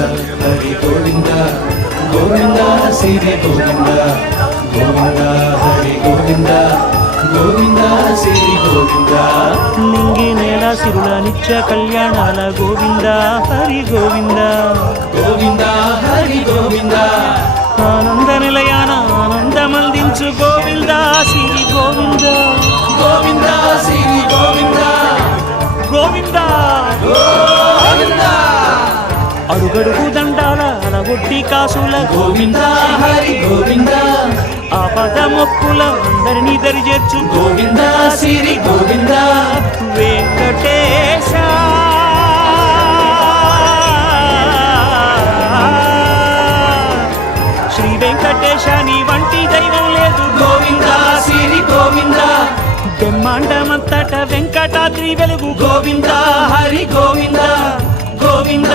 గోవింద హరి గోవింద గోవింద శ్రీ గోవింద గోవింద హరి గోవింద గోవింద శ్రీ గోవింద నింగి నేల సిరుల నిత్య కళ్యాణాల గోవింద హరి గోవింద గోవింద హరి గోవింద ఆనంద నిలయాన ఆనందమందించు గోవింద శ్రీ గోవింద గోవింద శ్రీ గోవింద గోవింద గోవింద అడుగడుగు దండాల అలగొట్టి కాసుల గోవింద హరి గోవింద ఆపద మొక్కుల అందరినీ దరిచేర్చు గోవింద శ్రీ గోవింద వెంకటేశ శ్రీ వెంకటేశ నీ వంటి దైవం లేదు గోవింద శ్రీ గోవింద బ్రహ్మాండమంతట వెంకటాద్రి వెలుగు గోవింద హరి గోవింద గోవింద